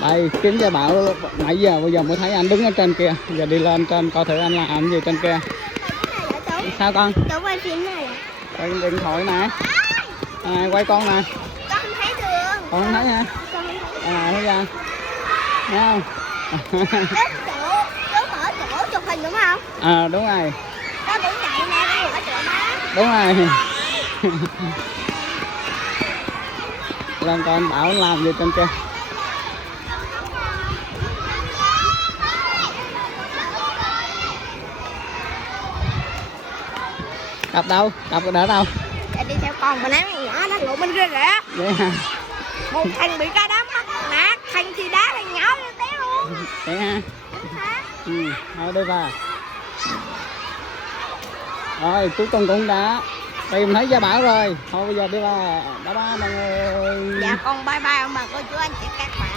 Đây kiếm cho Bảo nãy giờ bây giờ mới thấy anh đứng ở trên kia, giờ đi lên trên coi thử anh làm gì trên kia. Sao con? Cháu quay phim này. Quay điện thoại nè. Quay con nè. Con không thấy đường. Con không thấy hả? Thấy ra. Thấy không? Chú mở chỗ chụp hình đúng không? Đúng rồi. Con cũng chạy nè, con mở chỗ má. Đúng rồi. Lên coi anh Bảo anh làm gì trên kia. Đập đâu? Đập đỡ đâu? Chạy đi theo con mà nắng nhỏ nó lụa bên kia kìa. Vậy hả? Một thằng bị cá đấm mắt nát, thằng thì đá thằng nhỏ lên té luôn. Vậy hả? Thôi đi vào. Rồi cuối cùng cũng đã tìm thấy Gia Bảo rồi. Thôi bây giờ đi vào. Bye bye mọi người. Dạ con bye bye ông bà cô chú anh chị các bạn.